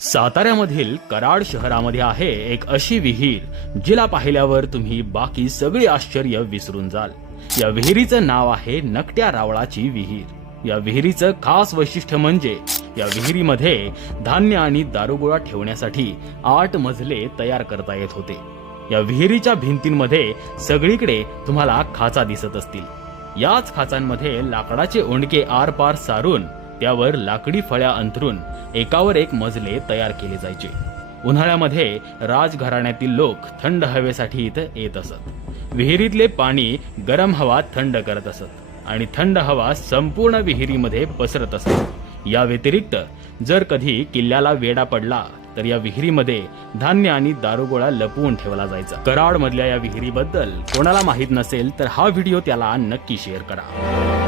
साताऱ्यामधील कराड शहरामध्ये आहे एक अशी विहीर जिला पाहिल्यावर तुम्ही बाकी सगळी आश्चर्य विसरून जाल। या विहिरीचं नाव आहे नकट्या रावळाची विहीर। या विहिरीचं खास वैशिष्ट्य म्हणजे या विहिरीमध्ये धान्य आणि दारुगोळा ठेवण्यासाठी 8 मजले तयार करता येत होते। या विहिरीच्या भिंतींमध्ये सगळीकडे तुम्हाला खाचा दिसत असतील। याच खाचांमध्ये लाकडाचे ओंडके आरपार सारून त्यावर लाकडी फळ्या अंथरून एकावर एक मजले तयार केले जायचे। उन्हाळ्यामध्ये राजघराण्यातील लोक थंड हवेसाठी इथं येत असत। विहिरीतले पाणी गरम हवा थंड करत असत आणि थंड हवा संपूर्ण विहिरीमध्ये पसरत असत। या व्यतिरिक्त जर कधी किल्ल्याला वेढा पडला तर या विहिरीमध्ये धान्य आणि दारुगोळा लपवून ठेवला जायचा। कराड मधल्या या विहिरीबद्दल कोणाला माहित नसेल तर हा व्हिडिओ त्याला नक्की शेअर करा।